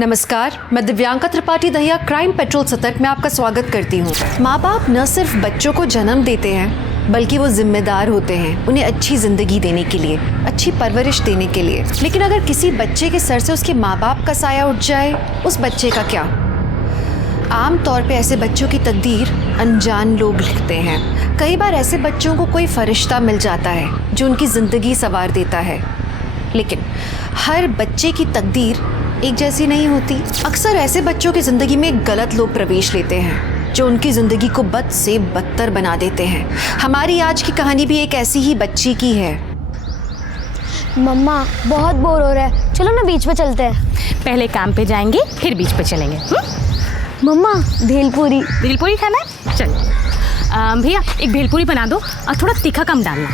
नमस्कार, मैं Divyanka Tripathi Dahiya crime petrol सतर्क में आपका स्वागत करती हूँ। माँ बाप न सिर्फ बच्चों को जन्म देते हैं बल्कि वो जिम्मेदार होते हैं उन्हें अच्छी जिंदगी देने के लिए, अच्छी परवरिश देने के लिए। लेकिन अगर किसी बच्चे के सर से उसके माँ बाप का साया उठ जाए, उस बच्चे का क्या? आम तौर पे ऐसे बच्चों की तकदीर अनजान लोग लिखते हैं। कई बार ऐसे बच्चों को कोई फरिश्ता मिल जाता है जो उनकी ज़िंदगी संवार देता है, लेकिन हर बच्चे की तकदीर एक जैसी नहीं होती। अक्सर ऐसे बच्चों की ज़िंदगी में गलत लोग प्रवेश लेते हैं जो उनकी ज़िंदगी को बद से बदतर बना देते हैं। हमारी आज की कहानी भी एक ऐसी ही बच्ची की है। मम्मा बहुत बोर हो रहा है, चलो ना बीच पे चलते हैं। पहले काम पे जाएंगे फिर बीच पे चलेंगे। मम्मा भेलपूरी खाना है? चल भैया एक भेलपूरी बना दो और थोड़ा तीखा कम डालना।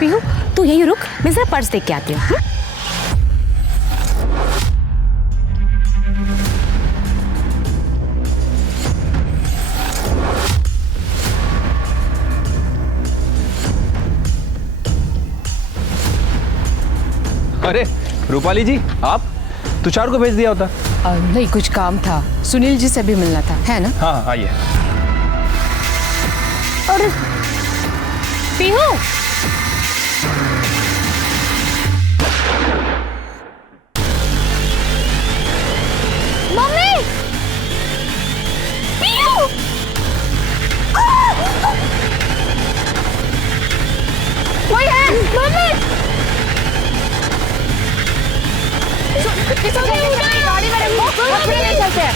पीहू तू यहीं रुक, मैं जरा पर्स देख के आती हूँ। अरे रूपाली जी, आप तुषार को भेज दिया होता। नहीं, कुछ काम था, सुनील जी से भी मिलना था, है ना? हाँ आइए। और पीहू मम्मी पीहू वही है। मम्मी गाड़ी में रखो, चलते हैं।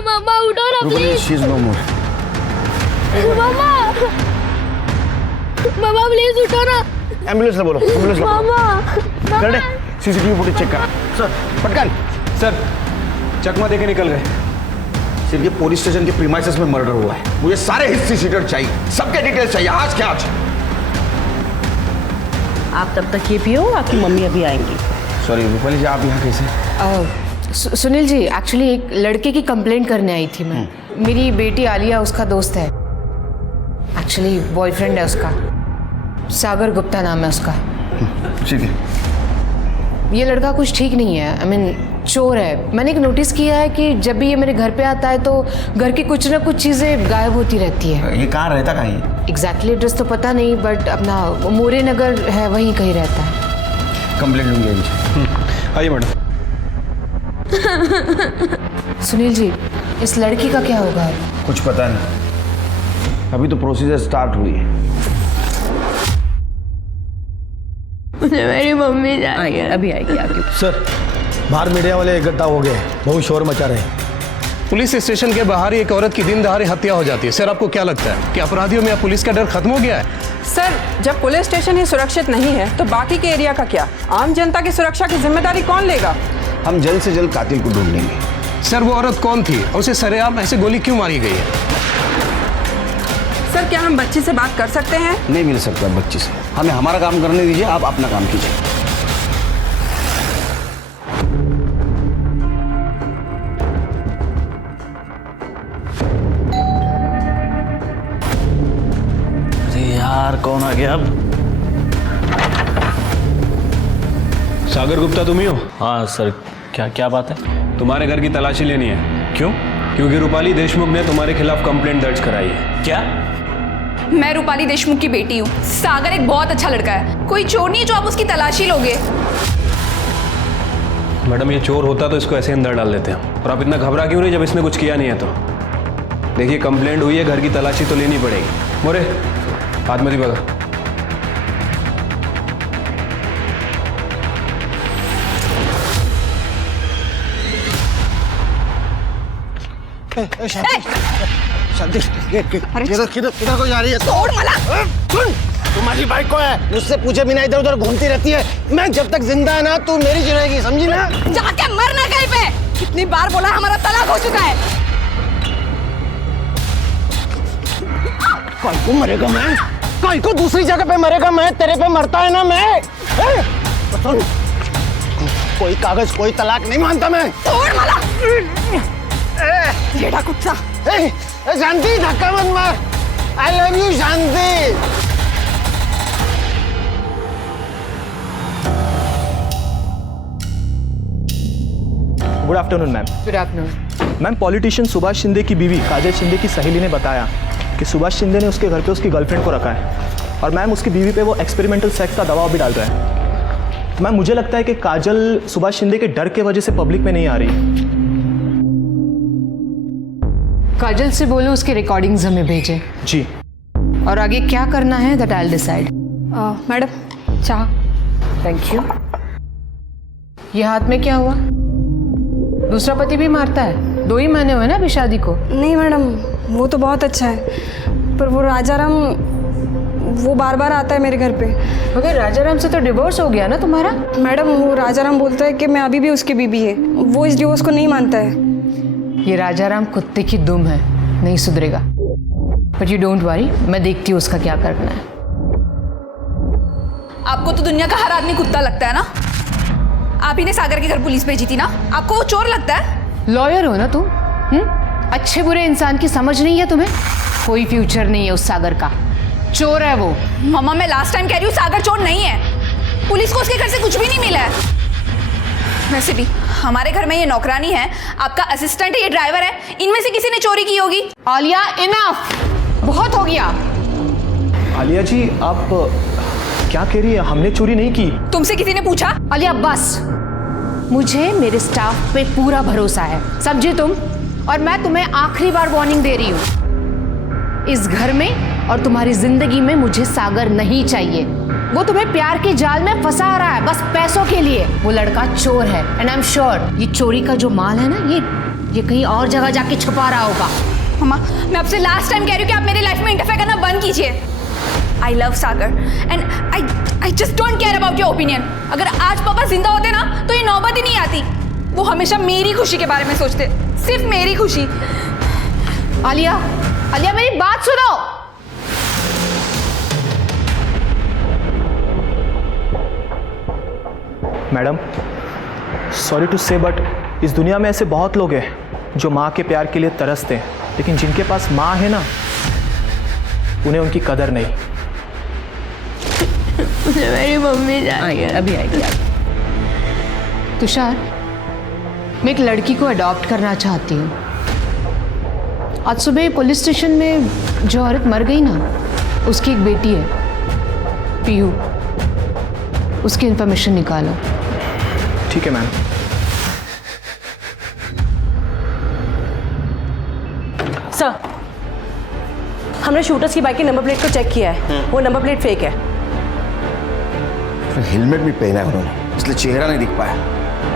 मम्मा उठो ना please. She is no more. मम्मा प्लीज उठो ना। एम्बुलेंस ले बोलो, एम्बुलेंस ले। मम्मा कर दे, सीसीटीवी फुटेज चेक कर। सर पटकन। सर चकमा देके निकल गए। सिर्फ ये पुलिस स्टेशन के प्रीमाइसेस में मर्डर हुआ है। मुझे सारे हिस्ट्री शीटर चाहिए, सबके डिटेल्स चाहिए, आज के आज। आप तब तक ये पियो, आपकी मम्मी अभी आएंगी। सॉरी रूपाली जी, आप यहाँ कैसे? सुनील जी, एक्चुअली एक लड़के की कंप्लेंट करने आई थी मैं। मेरी बेटी आलिया उसका दोस्त है, एक्चुअली बॉयफ्रेंड है उसका, सागर गुप्ता नाम है उसका। ठीक है। ये लड़का कुछ ठीक नहीं है, आई मीन चोर है। मैंने एक नोटिस किया है कि जब भी ये मेरे घर पे आता है तो घर की कुछ ना कुछ चीज़ें गायब होती रहती है। ये कहाँ रहता कहाँ है? एग्जैक्टली एड्रेस तो पता नहीं, बट अपना मोरे नगर है, वहीं कहीं रहता है। कंप्लेंट लूंगी इनसे। आइए मैडम। सुनील जी, इस लड़की का क्या होगा? कुछ पता नहीं, अभी तो प्रोसीजर स्टार्ट हुई है। मुझे मेरी मम्मी आएगी, चाहिए। अभी आएगी आपकी। सर, बाहर मीडिया वाले इकट्ठा हो गए, बहुत शोर मचा रहे हैं। पुलिस स्टेशन के बाहर एक औरत की दिन दहाड़े हत्या हो जाती है। सर आपको क्या लगता है कि अपराधियों में अब पुलिस का डर खत्म हो गया है? सर, जब पुलिस स्टेशन ही सुरक्षित नहीं है तो बाकी के एरिया का क्या? आम जनता की सुरक्षा की जिम्मेदारी कौन लेगा? हम जल्द से जल्द कातिल को ढूंढेंगे। सर वो औरत कौन थी और उसे सरेआम ऐसे गोली क्यों मारी गई है? सर, क्या हम बच्ची से बात कर सकते हैं? नहीं मिल सकता बच्ची से, हमें हमारा काम करने दीजिए, आप अपना काम कीजिए। यार कौन आ गया अब? सागर गुप्ता तुम ही हो? हाँ सर, क्या क्या बात है? तुम्हारे घर की तलाशी लेनी है। क्यों? क्योंकि रूपाली देशमुख ने तुम्हारे खिलाफ कंप्लेंट दर्ज कराई है। क्या? मैं रूपाली देशमुख की बेटी हूँ। सागर एक बहुत अच्छा लड़का है, कोई चोर नहीं है जो आप उसकी तलाशी लोगे। मैडम ये चोर होता तो इसको ऐसे अंदर डाल देते हैं। और आप इतना घबरा क्यों रही जब इसने कुछ किया नहीं है तो? देखिए कंप्लेंट हुई है, घर की तलाशी तो लेनी पड़ेगी। मोरे हाथ में भगा। शांति, किधर को जा रही है? तोड़ मला। तुम्हारी बाइक को है, मुझसे पूछे बिना इधर उधर घूमती रहती है। मैं जब तक जिंदा है ना, तू मेरी जिंदगी, समझी ना? जाके मरना कहीं पे। कितनी बार बोला हमारा तलाक हो चुका है। कल को मरेगा मैं, कल को दूसरी जगह पे मरेगा मैं, तेरे पे मरता है ना मैं। तो सुन, कोई कागज कोई तलाक नहीं मानता मैं। तोड़ मला। जेड़ा कुत्ता। शांति, धक्का मत मार। I love you Shanti. Good afternoon ma'am. Good afternoon. Ma'am, politician Subhash Shinde की बीवी काजल शिंदे की सहेली ने बताया कि सुभाष शिंदे ने उसके घर पे उसकी गर्लफ्रेंड को रखा है और मैम उसकी बीवी पे वो एक्सपेरिमेंटल सेक्स का दबाव भी डाल रहा है। मैम, मुझे लगता है कि काजल सुभाष शिंदे के डर के वजह से पब्लिक में नहीं आ रही। काजल से बोलो उसके रिकॉर्डिंग्स हमें भेजे। जी। और आगे क्या करना है that I will decide. Madam चाह। Thank you. ये हाथ में क्या हुआ? दूसरा पति भी मारता है? 2 ही महीने हुए ना अभी शादी को। नहीं मैडम, वो तो बहुत अच्छा है, पर वो राजाराम वो बार बार आता है मेरे घर पे। मगर राजाराम से तो डिवोर्स हो गया ना तुम्हारा? मैडम वो राजाराम बोलता है कि मैं अभी भी उसकी बीबी है, वो इस डिवोर्स को नहीं मानता है। ये राजाराम कुत्ते की दुम है, नहीं सुधरेगा। बट यू डोंट वरी, मैं देखती हूँ उसका क्या करना है। आपको तो दुनिया का हर आदमी कुत्ता लगता है ना। आप ही ने सागर के घर पुलिस भेजी थी ना, आपको वो चोर लगता है? लॉयर हो ना तुम? अच्छे बुरे इंसान की समझ नहीं है तुम्हें? कोई फ्यूचर नहीं है उस सागर का, चोर है वो। मम्मा मैं लास्ट टाइम कह रही हूँ सागर चोर नहीं है। पुलिस को उसके घर से कुछ भी नहीं मिला है। वैसे भी हमारे घर में ये नौकरानी है, आपका असिस्टेंट है, ये ड्राइवर है, इनमें से किसी ने चोरी की होगी। आलिया इनफ, बहुत हो गया। आलिया जी आप क्या कह रही है? हमने चोरी नहीं की। तुमसे किसी ने पूछा? आलिया बस, मुझे मेरे स्टाफ पे पूरा भरोसा है, समझी तुम? और मैं तुम्हें आखिरी बार वार्निंग दे रही हूँ, इस घर में और तुम्हारी जिंदगी में मुझे सागर नहीं चाहिए। वो तुम्हें प्यार के जाल में फंसा रहा है बस पैसों के लिए। वो लड़का चोर है एंड आई एम श्योर ये चोरी का जो माल है ना, ये कहीं और जगह जाके छुपा रहा होगा। मम्मा मैं आपसे लास्ट टाइम कह रही हूँ कि आप मेरे लाइफ में इंटरफेयर करना बंद कीजिए। I love Sagar and I just don't care about your opinion. अगर आज पापा जिंदा होते ना तो ये नौबत ही नहीं आती। वो हमेशा मेरी खुशी के बारे में सोचते, सिर्फ मेरी खुशी। आलिया, आलिया मेरी बात सुनो। मैडम, सॉरी टू से बट इस दुनिया में ऐसे बहुत लोग हैं जो माँ के प्यार के लिए तरसते हैं, लेकिन जिनके पास माँ है ना, उन्हें उनकी कदर नहीं। मेरी मम्मी जाएगी, अभी आएगी। तुषार, मैं एक लड़की को अडॉप्ट करना चाहती हूँ। आज सुबह पुलिस स्टेशन में जो औरत मर गई ना, उसकी एक बेटी है, पीहू। उसकी इंफॉर्मेशन निकालो। ठीक है मैम। सर, हमने शूटर्स की बाइक की नंबर प्लेट को चेक किया है, वो नंबर प्लेट फेक है। हेलमेट भी पहना है उन्होंने, इसलिए चेहरा नहीं दिख पाया,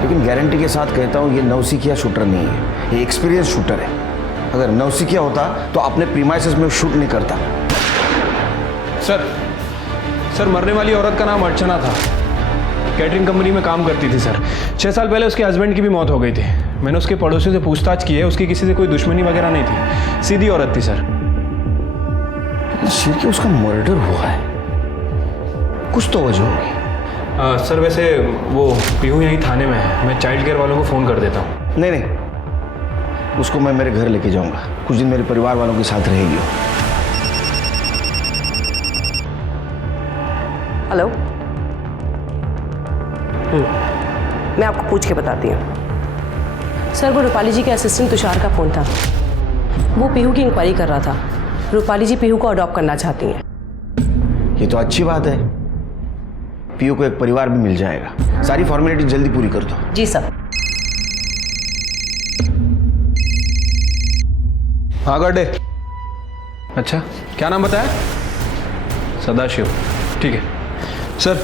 लेकिन गारंटी के साथ कहता हूँ ये नौसिखिया शूटर नहीं है, ये एक्सपीरियंस शूटर है। अगर नौसिखिया होता तो अपने प्रीमाइसेस में शूट नहीं करता। सर मरने वाली औरत का नाम अर्चना था, कैटरिंग कंपनी में काम करती थी सर। 6 साल पहले उसके हस्बैंड की भी मौत हो गई थी। मैंने उसके पड़ोसियों से पूछताछ की है, उसकी किसी से कोई दुश्मनी वगैरह नहीं थी, सीधी औरत थी सर। शिर के उसका मर्डर हुआ है, कुछ तो वजह होगी। सर वैसे वो पीहू यहीं थाने में है, मैं चाइल्ड केयर वालों को फ़ोन कर देता हूँ। नहीं, उसको मैं मेरे घर लेके जाऊंगा, कुछ दिन मेरे परिवार वालों के साथ रहेगी। हेलो, मैं आपको पूछ के बताती हूँ। सर वो रूपाली जी के असिस्टेंट तुषार का फ़ोन था, वो पीहू की इंक्वायरी कर रहा था। रूपाली जी पीहू को अडॉप्ट करना चाहती हैं। ये तो अच्छी बात है, पीहू को एक परिवार भी मिल जाएगा। सारी फॉर्मेलिटी जल्दी पूरी कर दो। जी सर। हाँ गड्ढे। अच्छा क्या नाम बताया? सदाशिव। ठीक है सर,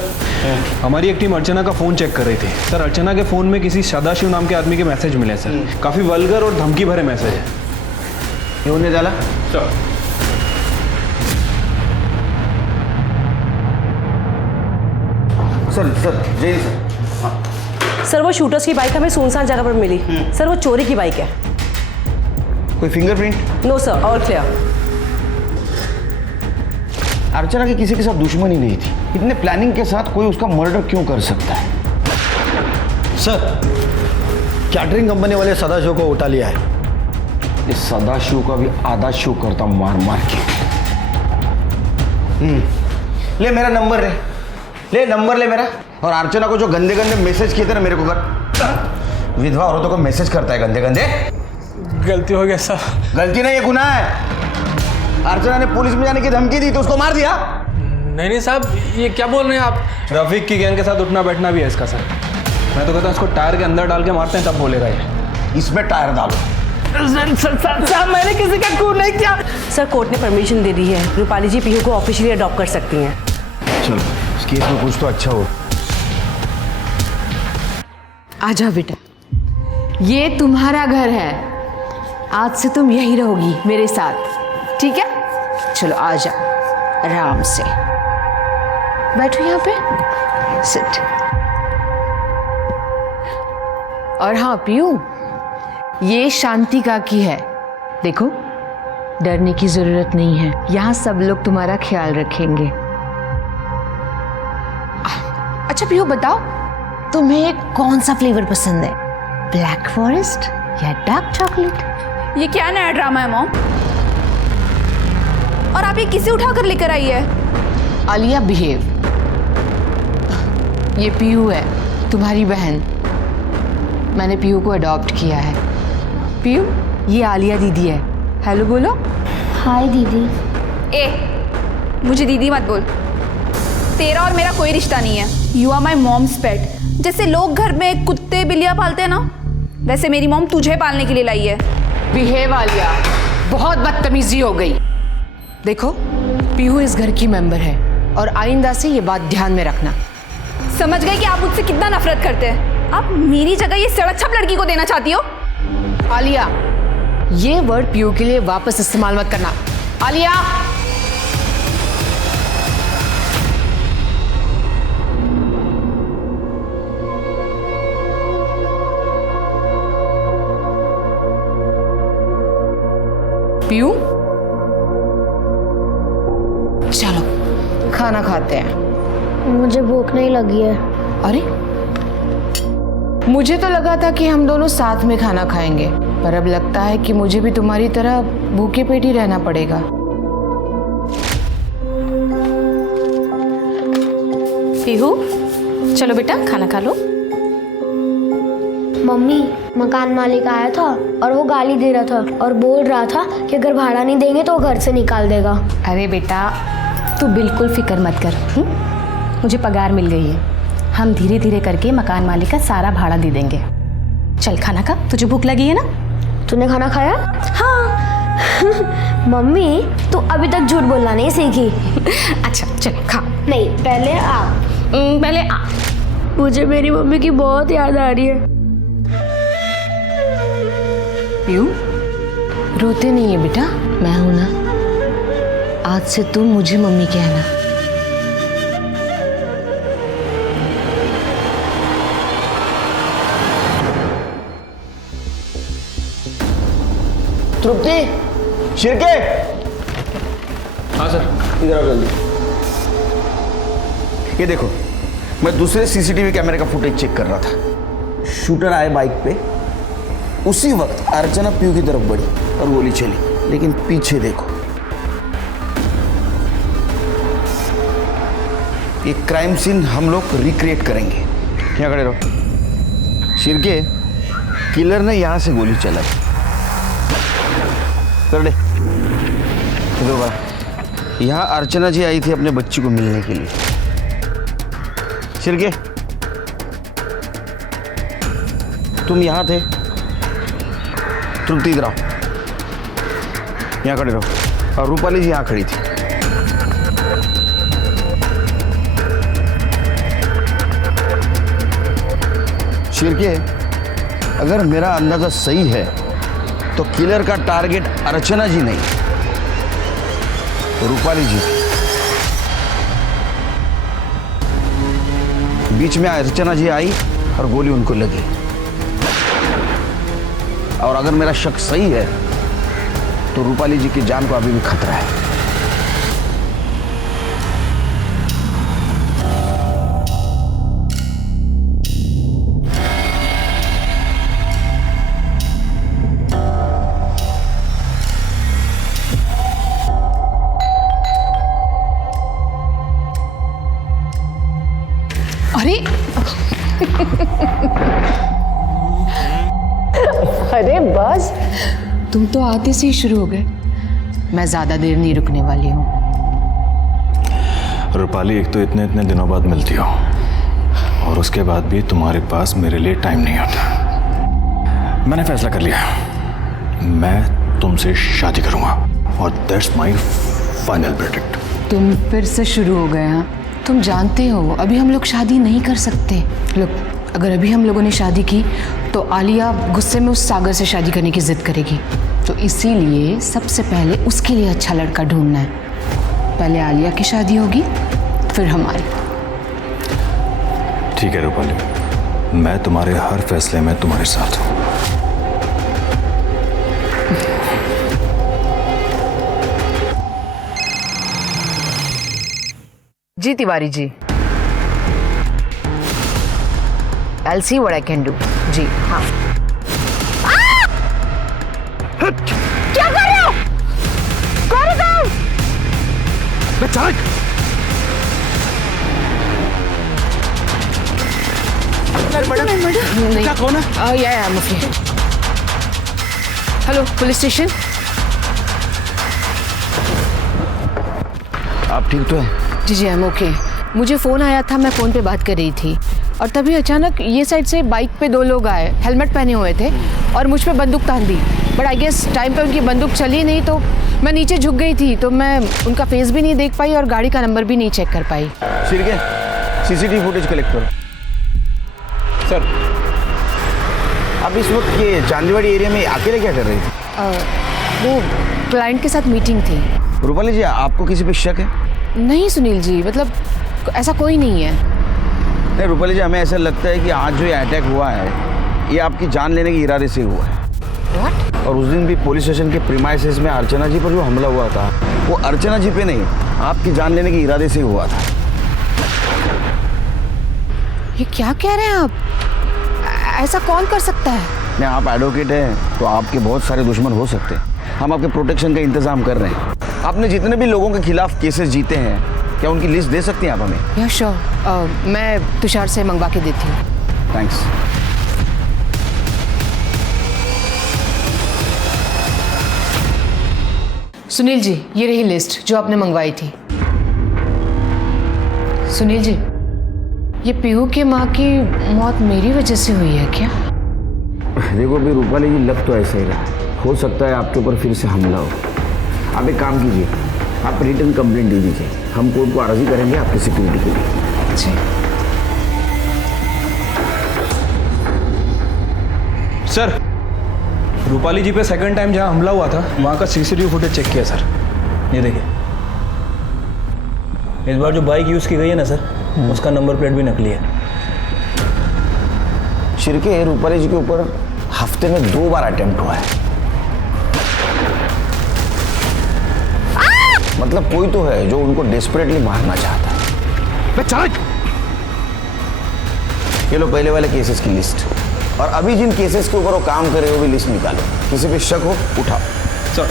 हमारी एक टीम अर्चना का फ़ोन चेक कर रही थी सर। अर्चना के फ़ोन में किसी सदाशिव नाम के आदमी के मैसेज मिले सर, काफ़ी वल्गर और धमकी भरे मैसेज है। ये उन्हें डाला सर जय सर। सर वो शूटर्स की बाइक हमें सुनसान जगह पर मिली। सर वो चोरी की बाइक है। कोई fingerprint? No sir, all clear. Archana की किसी के साथ दुश्मनी नहीं थी, इतने प्लानिंग के साथ कोई उसका मर्डर क्यों कर सकता है? सर, कैटरिंग कंपनी वाले सदाशिव को उठा लिया है। इस सदाशिव का भी आधा शो करता हूं मार मार के। ले मेरा नंबर ले नंबर ले मेरा। और अर्चना को जो गंदे गंदे मैसेज किए थे ना मेरे को कर। विधवा औरतों को मैसेज करता है गंदे गंदे। गलती हो गया सर। गलती नहीं, ये गुनाह है। अर्चना ने पुलिस में जाने की धमकी दी तो उसको मार दिया। नहीं साहब, ये क्या बोल रहे हैं आप? रफीक की गैंग के साथ उठना बैठना भी है इसका सर। मैं तो कहता हूँ इसको टायर के अंदर डाल के मारते हैं, तब बोलेगा ये। इसमें टायर डालो। सर मैंने किसी का खून नहीं किया। सर कोर्ट ने परमिशन दे दी है, रूपाली जी पीहू को ऑफिशियली अडॉप्ट कर सकती हैं। चलो इस केस में कुछ तो अच्छा हो। आ जाओ बेटा, ये तुम्हारा घर है, आज से तुम यहीं रहोगी मेरे साथ, ठीक है? चलो आ जाओ आराम से, बैठो यहाँ पे, सिट। और हाँ पीयू, ये शांति काकी है, देखो डरने की जरूरत नहीं है, यहाँ सब लोग तुम्हारा ख्याल रखेंगे। अच्छा पीयू बताओ, तुम्हें कौन सा फ्लेवर पसंद है, ब्लैक फॉरेस्ट या डार्क चॉकलेट? ये क्या नया ड्रामा है मॉम? और आप ये किसे उठा कर लेकर आई है? आलिया बिहेव। ये पीयू है, तुम्हारी बहन। मैंने पीयू को अडॉप्ट किया है। पीयू, ये आलिया दीदी है। हेलो बोलो। हाय दीदी। ए, मुझे दीदी मत बोल। तेरा और मेरा कोई रिश्ता नहीं है। यू आर माई मॉम्स पेट। जैसे लोग घर में कुत्ते बिल्लियाँ पालते हैं ना, वैसे मेरी मॉम तुझे पालने के लिए लाई है। बिहेव आलिया, बहुत बदतमीजी हो गई। देखो पीहू इस घर की मेंबर है और आइंदा से ये बात ध्यान में रखना। समझ गए कि आप मुझसे कितना नफरत करते हैं। आप मेरी जगह ये सड़क छप लड़की को देना चाहती हो? आलिया, ये वर्ड पीयू के लिए वापस इस्तेमाल मत करना। आलिया, पीयू चलो खाना खाते हैं। मुझे भूख नहीं लगी है। अरे मुझे तो लगा था कि हम दोनों साथ में खाना खाएंगे, पर अब लगता है कि मुझे भी तुम्हारी तरह भूखे पेट ही रहना पड़ेगा। पीहू चलो बेटा खाना खा लो। मम्मी, मकान मालिक आया था और वो गाली दे रहा था और बोल रहा था कि अगर भाड़ा नहीं देंगे तो वो घर से निकाल देगा। अरे बेटा तू बिल्कुल फिक्र मत कर। मुझे पगार मिल गई है, हम धीरे धीरे करके मकान मालिक का सारा भाड़ा दे देंगे। चल खाना खा, तुझे भूख लगी है ना? तूने खाना खाया? हाँ। मम्मी तू अभी तक झूठ बोलना नहीं सीखी। अच्छा चल खा। नहीं, पहले आप। पहले आ। मुझे मेरी मम्मी की बहुत याद आ रही है। पीयू रोते नहीं है बेटा, मैं हूं ना, आज से तुम मुझे मम्मी कहना। तृप्ति, शिरके। हाँ सर। इधर आओ जल्दी। ये देखो, मैं दूसरे सीसीटीवी कैमरे का फुटेज चेक कर रहा था। शूटर आए बाइक पे, उसी वक्त अर्चना पीयू की तरफ बढ़ी और गोली चली, लेकिन पीछे देखो। ये क्राइम सीन हम लोग रिक्रिएट करेंगे। यहाँ खड़े रहो। शिरके, किलर ने यहाँ से गोली चलाई। कर दे इधर बड़ा। यहाँ अर्चना जी आई थी अपने बच्ची को मिलने के लिए। शिरके, तुम यहाँ थे। तृप्ति इधर आओ, यहाँ खड़े रहो। और रूपाली जी यहाँ खड़ी थी। शिरके, अगर मेरा अंदाजा सही है तो किलर का टारगेट अर्चना जी नहीं, रूपाली जी। बीच में अर्चना जी आई और गोली उनको लगी। और अगर मेरा शक सही है तो रूपाली जी की जान को अभी भी खतरा है। अरे अरे बस, तुम तो आते से ही शुरू हो गए। मैं ज्यादा देर नहीं रुकने वाली हूँ। रूपाली, एक तो इतने इतने दिनों बाद मिलती हो और उसके बाद भी तुम्हारे पास मेरे लिए टाइम नहीं होता। मैंने फैसला कर लिया, मैं तुमसे शादी करूंगा और दैट्स माय फाइनल वर्डिक्ट। तुम फिर से शुरू हो गए। हाँ, तुम जानते हो अभी हम लोग शादी नहीं कर सकते। लोग, अगर अभी हम लोगों ने शादी की तो आलिया गुस्से में उस सागर से शादी करने की जिद करेगी। तो इसीलिए सबसे पहले उसके लिए अच्छा लड़का ढूंढना है। पहले आलिया की शादी होगी, फिर हमारी। ठीक है रूपाली, मैं तुम्हारे हर फैसले में तुम्हारे साथ हूँ। जी Tiwari ji, I'll see what I can do। जी हाँ। क्या कर रहे हो? कौन है? क्या कौन है? या मुझे। Hello police station. आप ठीक तो हैं? जी आई एम ओके। मुझे फ़ोन आया था, मैं फ़ोन पे बात कर रही थी और तभी अचानक ये साइड से बाइक पे 2 लोग आए, हेलमेट पहने हुए थे और मुझ पे बंदूक तान दी। बट आई गेस टाइम पे उनकी बंदूक चली नहीं, तो मैं नीचे झुक गई थी, तो मैं उनका फेस भी नहीं देख पाई और गाड़ी का नंबर भी नहीं चेक कर पाई। शिर्के, सीसीटीवी फुटेज कलेक्ट करो। सर, आप इस वक्त ये चांदीवाड़ी एरिया में अकेले क्या कर रही थी? वो क्लाइंट के साथ मीटिंग थी। रूपाली जी, आपको किसी पे शक है? नहीं सुनील जी, मतलब ऐसा कोई नहीं है। नहीं रूपाली जी, हमें ऐसा लगता है कि आज जो ये अटैक हुआ है ये आपकी जान लेने के इरादे से हुआ है। What? और उस दिन भी पुलिस स्टेशन के प्रीमाइसेस में अर्चना जी पर जो हमला हुआ था वो अर्चना जी पे नहीं, आपकी जान लेने के इरादे से हुआ था। ये क्या कह रहे हैं आप? ऐसा कौन कर सकता है? नहीं, आप एडवोकेट हैं तो आपके बहुत सारे दुश्मन हो सकते हैं। हम आपके प्रोटेक्शन का इंतजाम कर रहे हैं। आपने जितने भी लोगों के खिलाफ केसेस जीते हैं, क्या उनकी लिस्ट दे सकती हैं आप हमें? या श्योर, मैं तुषार से मंगवा के देती हूँ। थैंक्स। सुनील जी, ये रही लिस्ट जो आपने मंगवाई थी। सुनील जी, ये पीहू की माँ की मौत मेरी वजह से हुई है क्या? देखो भी रूपाली जी, लग तो ऐसा ही रहा। हो सकता है आपके ऊपर फिर से हमला हो। आप एक काम कीजिए, आप रिटर्न कंप्लेंट दे दीजिए, हम कोर्ट को अर्जी करेंगे आपकी सिक्योरिटी के लिए। जी सर, रूपाली जी पे सेकंड टाइम जहाँ हमला हुआ था वहाँ का सीसीटीवी फुटेज चेक किया सर। ये देखिए, इस बार जो बाइक यूज़ की गई है ना सर, उसका नंबर प्लेट भी नकली है। शिर्के, रूपाली जी के ऊपर हफ्ते में 2 बार अटेम्प्ट हुआ है। मतलब कोई तो है जो उनको डेस्परेटली मारना चाहता है। ये लो पहले वाले केसेस की लिस्ट, और अभी जिन केसेस के ऊपर वो काम करे वो भी लिस्ट निकालो। किसी पे शक हो उठाओ। सर,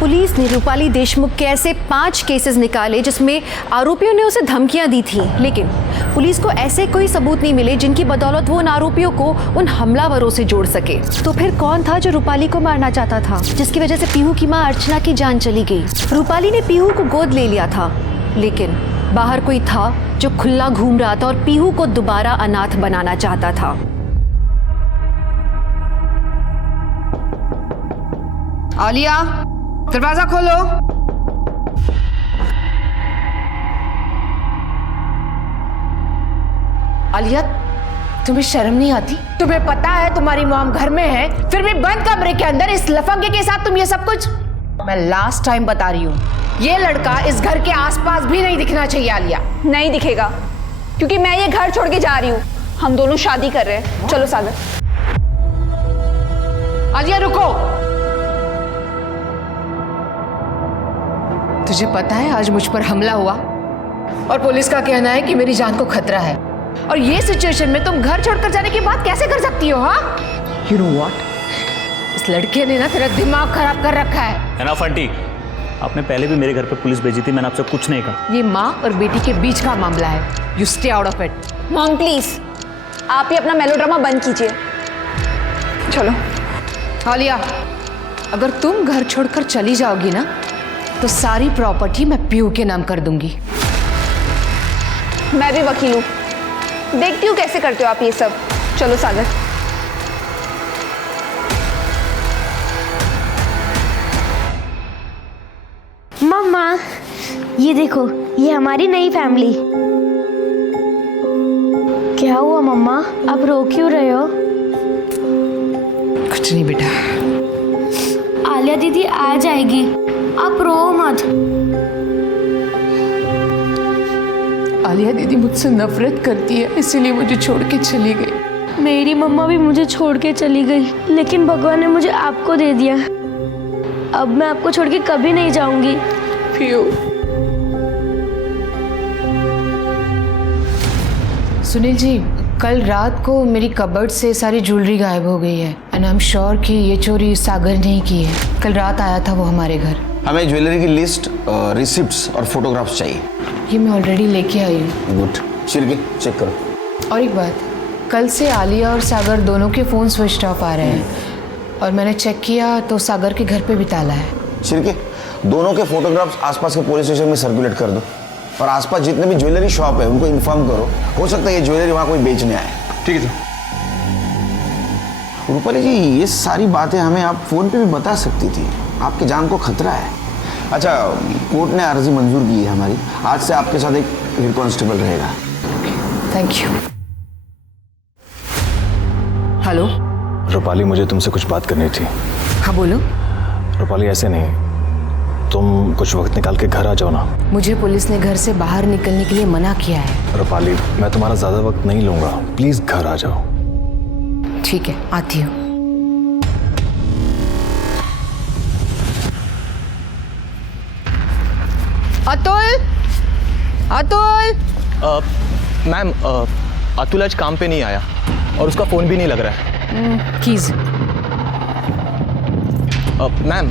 पुलिस ने रूपाली देशमुख के ऐसे 5 केसेस निकाले जिसमें आरोपियों ने उसे धमकियां दी थी, लेकिन पुलिस को ऐसे कोई सबूत नहीं मिले जिनकी बदौलत वो उन आरोपियों को उन हमलावरों से जोड़ सके। तो फिर कौन था जो रूपाली को मारना चाहता था, जिसकी वजह से पीहू की मां अर्चना की जान चली गई? रूपाली ने पीहू को गोद ले लिया था, लेकिन बाहर कोई था जो खुला घूम रहा था और पीहू को दोबारा अनाथ बनाना चाहता था। आलिया, दरवाजा खोलो। आलिया, तुम्हें शर्म नहीं आती? तुम्हें पता है तुम्हारी मॉम घर में है, फिर भी बंद कमरे के अंदर इस लफंगे के साथ तुम ये सब कुछ। मैं लास्ट टाइम बता रही हूँ, ये लड़का इस घर के आसपास भी नहीं दिखना चाहिए। आलिया, नहीं दिखेगा, क्योंकि मैं ये घर छोड़ के जा रही हूँ। हम दोनों शादी कर रहे हैं। चलो सागर। आलिया रुको। तुझे पता है आज मुझ पर हमला हुआ और पुलिस का कहना है कि मेरी जान को खतरा है, और ये सिचुएशन में तुम घर छोड़कर जाने की बात कैसे कर सकती हो? हाँ, You know what? इस लड़के ने ना तेरा दिमाग खराब कर रखा है। ना फंटी, आपने पहले भी मेरे घर पे पुलिस भेजी थी, मैंने आपसे कुछ नहीं कहा। ये माँ और बेटी के बीच का मामला है। You stay out of it. Mom please, आप ही अपना मेलोड्रामा बंद कीजिए। चलो। आलिया, अगर तुम घर छोड़कर चली जाओगी ना तो सारी प्रॉपर्टी मैं पीयू के नाम कर दूंगी। मैं भी वकील हूँ, देखती हूँ कैसे करते हो आप ये सब। चलो सागर। मम्मा, ये देखो, ये हमारी नई फैमिली। क्या हुआ मम्मा, आप रो क्यों रहे हो? कुछ नहीं बेटा। आलिया दीदी आ जाएगी, आप रो मत। आलिया दीदी मुझसे नफरत करती है, इसीलिए मुझे छोड़ के चली गई। मेरी मम्मा भी मुझे छोड़ के चली गई, लेकिन भगवान ने मुझे आपको दे दिया। अब मैं आपको छोड़ के कभी नहीं जाऊंगी। पीयू, सुनील जी, कल रात को मेरी कबर्ड से सारी ज्वेलरी गायब हो गई है एंड आई एम श्योर कि ये चोरी सागर ने ही की है। कल रात आया था वो हमारे घर। हमें ज्वेलरी की लिस्ट, रिसिप्ट्स और फोटोग्राफ्स चाहिए। ये मैं ऑलरेडी लेके आई हूँ। गुड। शिरके चेक करो। और एक बात, कल से आलिया और सागर दोनों के फ़ोन स्विच ऑफ आ रहे हैं और मैंने चेक किया तो सागर के घर पे भी ताला है। शिरके, दोनों के फोटोग्राफ्स आसपास के पुलिस स्टेशन में सर्कुलेट कर दो और आसपास जितने भी ज्वेलरी शॉप है उनको इन्फॉर्म करो। हो सकता है ये ज्वेलरी वहाँ कोई बेचने आए। ठीक है सर। रूपाली जी, ये सारी बातें हमें आप फ़ोन पे भी बता सकती थी, आपकी जान को खतरा है। अच्छा, कोर्ट ने अर्जी मंजूर की है हमारी, आज से आपके साथ एक हेड कांस्टेबल रहेगा। Thank you. हेलो रूपाली, मुझे तुमसे कुछ बात करनी थी। हाँ बोलो। रूपाली, ऐसे नहीं, तुम कुछ वक्त निकाल के घर आ जाओ ना। मुझे पुलिस ने घर से बाहर निकलने के लिए मना किया है। रूपाली, मैं तुम्हारा ज़्यादा वक्त नहीं लूँगा, प्लीज़ घर आ जाओ। ठीक है, आती हूँ। अतुल, अतुल। मैम, अतुल आज काम पे नहीं आया और उसका फ़ोन भी नहीं लग रहा है। कीज। मैम,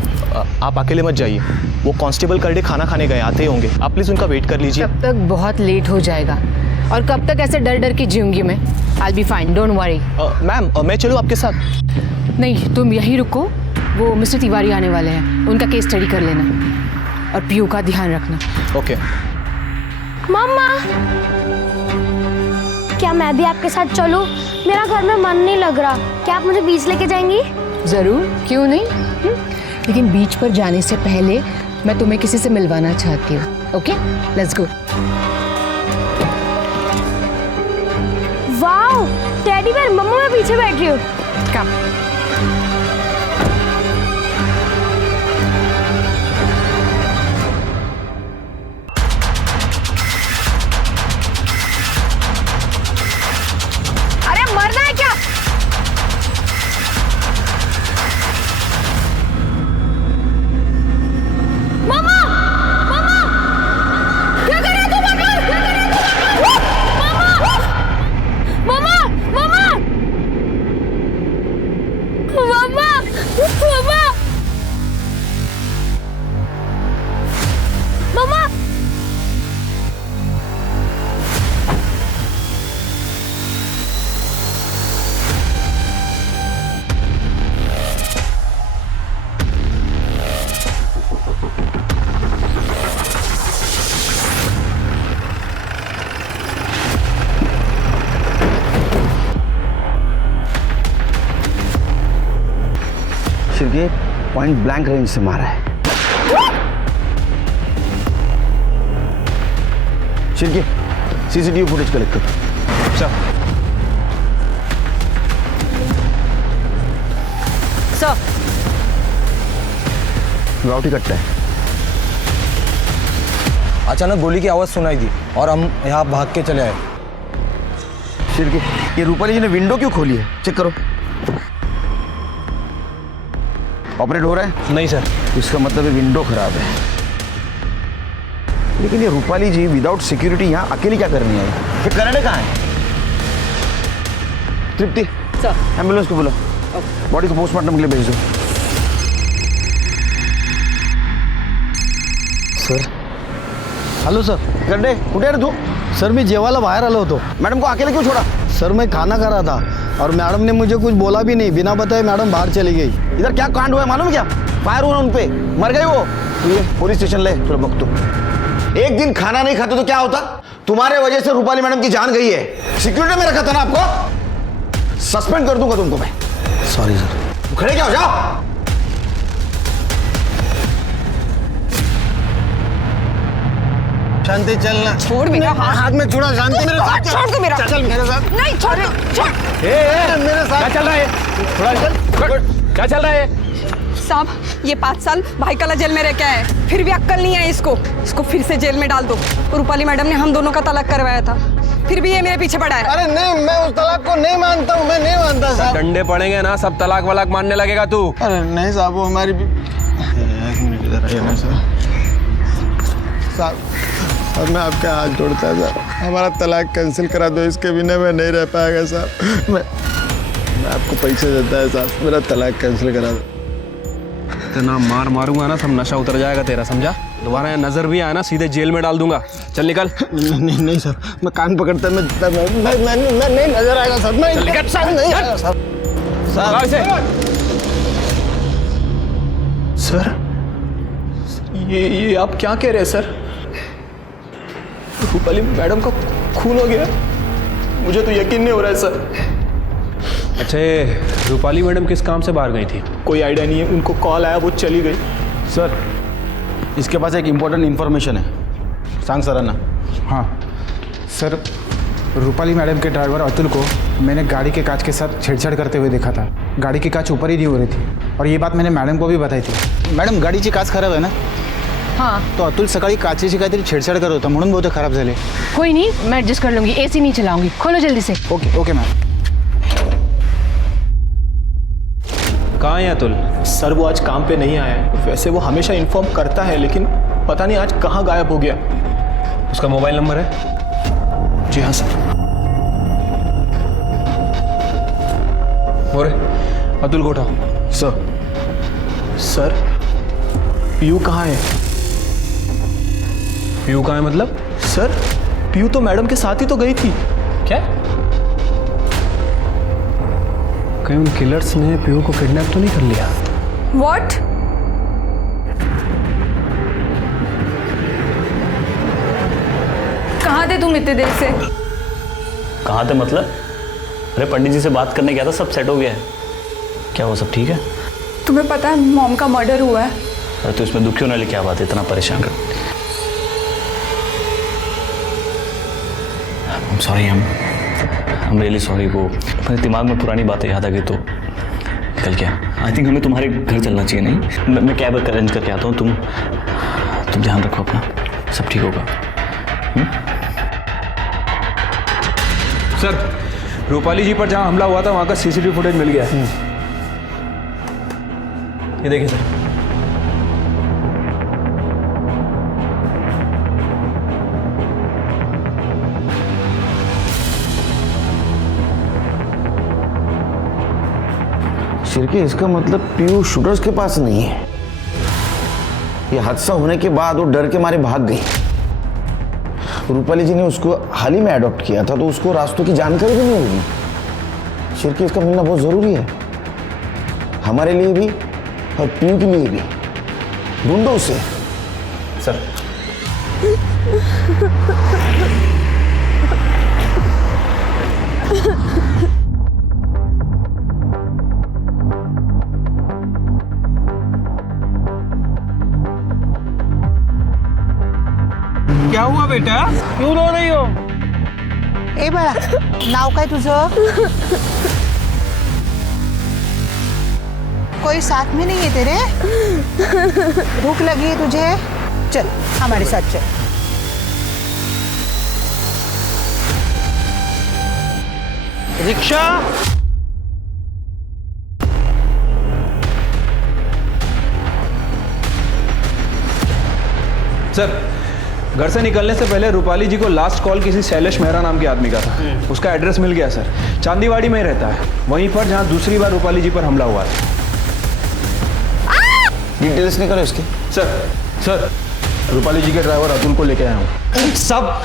आप अकेले मत जाइए, वो कांस्टेबल करडे खाना खाने गए, आते ही होंगे। आप प्लीज़ उनका वेट कर लीजिए। तब तक बहुत लेट हो जाएगा और कब तक ऐसे डर डर के जीऊंगी मैं। I'll be fine, don't worry। Ma'am, मैं चलूँ आपके साथ? नहीं, तुम यहीं रुको, वो मिस्टर तिवारी आने वाले हैं, उनका केस स्टडी कर लेना और पीयू का ध्यान रखना। ओके। मम्मा, क्या मैं भी आपके साथ चलूं? मेरा घर में मन नहीं लग रहा, क्या आप मुझे बीच लेके जाएंगी? ज़रूर, क्यों नहीं। लेकिन बीच पर जाने से पहले मैं तुम्हें किसी से मिलवाना चाहती हूँ। Okay, let's go. Wow, teddy bear. मम्मा, मैं पीछे बैठ रही हूँ। कम। अरे मरना है क्या? मामा, मामा, क्या कर रहे हो तुम? मामा, मामा, मामा, मामा, मामा। शिरके, पॉइंट ब्लैंक रेंज से मारा है। शिरके, सीसीटीवी फुटेज कलेक्ट करो। सर। राउटी कट्टा है। अचानक गोली की आवाज़ सुनाई दी और हम यहाँ भाग के चले आए। शिरके, ये रूपाली जी ने विंडो क्यों खोली है? चेक करो। ऑपरेट हो रहा है? नहीं सर। इसका मतलब है विंडो खराब है। लेकिन ये रूपाली जी विदाउट सिक्योरिटी यहाँ अकेली क्या करनी है? ये कनाडा कहाँ है? तृप्ति, एम्बुलेंस को बोलो, बॉडी को पोस्टमार्टम के लिए भेज दो। सर। Hello sir. गड्डे, कुठे आहे रे तू? सर, मी जेवायला बाहेर आलो होतो। मॅडम को अकेले क्यों छोड़ा? सर मैं खाना खा रहा था और मैडम ने मुझे कुछ बोला भी नहीं, बिना बताए मैडम बाहर चली गई। इधर क्या कांड हुआ है मालूम है क्या? फायर हुआ उन पे, मर गए वो। तो ये पुलिस स्टेशन ले थोड़ा वक्त। एक दिन खाना नहीं खाते तो क्या होता? तुम्हारे वजह से रूपाली मैडम की जान गई है। सिक्योरिटी में रखा था ना आपको, सस्पेंड कर दूंगा तुमको मैं। Sorry sir. खड़े क्या हो जाओ। शांति चलना। छोड़ मेरा हाथ में छोड़ा। शांति मेरे साथ छोड़ दे मेरा। चल मेरे साथ। नहीं छोड़ छोड़। मेरे साथ क्या चल रहा है? थोड़ा क्या चल रहा है? साहब ये 5 साल भाईकला जेल में रह के आया है, फिर भी अक्ल नहीं है इसको फिर से जेल में डाल दो। रूपाली मैडम ने हम दोनों का तलाक करवाया था, फिर भी ये मेरे पीछे पड़ा है। अरे नहीं, मैं उस तलाक को नहीं मानता हूँ, मैं नहीं मानता साहब। डंडे पड़ेंगे ना, सब तलाक वलाक मानने लगेगा तू। अरे नहीं साहब, वो हमारी भी। एक मिनट इधर आइए ना सर। साहब मैं आपके हाथ जोड़ता है साहब, हमारा तलाक कैंसिल करा दो, इसके बिना मैं नहीं रह पाएगा साहब। मैं आपको पैसे देता है साहब, मेरा तलाक कैंसिल करा दो। इतना मार मारूंगा ना, सब नशा उतर जाएगा तेरा, समझा? दोबारा यहाँ नजर भी आया ना, सीधे जेल में डाल दूंगा। चल निकल। नहीं सर, मैं कान पकड़ता मैं नहीं नजर आएगा सर। मैं नहीं आएगा सर। सर ये आप क्या कह रहे हैं सर? रूपाली मैडम का खून हो गया? मुझे तो यकीन नहीं हो रहा है सर। अच्छा, रूपाली मैडम किस काम से बाहर गई थी? कोई आइडिया नहीं है, उनको कॉल आया, वो चली गई। सर इसके पास एक इम्पोर्टेंट इन्फॉर्मेशन है। सांग सर ना। हाँ सर, रूपाली मैडम के ड्राइवर अतुल को मैंने गाड़ी के कांच के साथ छेड़छाड़ करते हुए देखा था। गाड़ी की कांच ऊपर ही नहीं हो रही थी और ये बात मैंने मॅडम को भी बताई थी। मॅडम गाडीची काच खराब आहे ना? हाँ तो अतुल सकाळी काचेची काहीतरी छेडछाड करत होता म्हणून बहुतेक खराब झाले। कोई नहीं, मैं एडजस्ट कर लूंगी, एसी नहीं चलाऊंगी। खोलो जल्दी से। Okay okay ma'am. कहाँ है अतुल? सर वो आज काम पे नहीं आया है। वैसे वो हमेशा इन्फॉर्म करता है, लेकिन पता नहीं आज कहाँ गायब हो गया। उसका मोबाइल नंबर है? जी हाँ सर। और अतुल को उठाओ। सर पीयू कहाँ है? पीयू कहाँ है मतलब? सर पीयू तो मैडम के साथ ही तो गई थी। क्या? कहीं उन किलर्स ने पीयू को किडनैप तो नहीं कर लिया? What? कहाँ थे तुम इतने देर से? कहाँ थे मतलब? अरे पंडित जी से बात करने गया था, सब सेट हो गया है। क्या वो सब ठीक है? तुम्हें पता है मॉम का मर्डर हुआ है? अरे तो इसमें दुखी होने वाली क्या बात है, इतना परेशान कर। सॉरी, हम रियली सॉरी। वो मेरे दिमाग में पुरानी बातें याद आ गई तो निकल गया। आई थिंक हमें तुम्हारे घर चलना चाहिए। नहीं, मैं कैब अरेंज करके आता हूँ। तुम ध्यान रखो अपना, सब ठीक होगा। सर रूपाली जी पर जहाँ हमला हुआ था वहाँ का सीसीटीवी फुटेज मिल गया है। ये देखिए सर। शिरके, इसका मतलब पीयू शूटर्स के पास नहीं है। ये हादसा होने के बाद वो डर के मारे भाग गई। रूपाली जी ने उसको हाल ही में अडॉप्ट किया था, तो उसको रास्तों की जानकारी भी नहीं होगी। शिरके, इसका मिलना बहुत जरूरी है, हमारे लिए भी और पीयू के लिए भी। ढूंढो उसे। सर क्या हुआ बेटा, क्यों रो रही हो? ए बाळा, नाव काय तुझं? कोई साथ में नहीं है तेरे? भूख लगी है तुझे? चल हमारे साथ चल। रिक्शा। सर घर से निकलने से पहले रूपाली जी को लास्ट कॉल किसी शैलेश मेहरा नाम के आदमी का था। उसका एड्रेस मिल गया सर, चांदीवाड़ी में ही रहता है, वहीं पर जहां दूसरी बार रूपाली जी पर हमला हुआ था। डिटेल्स निकालो इसके। सर रूपाली जी के ड्राइवर अतुल को लेके आया हूँ। सब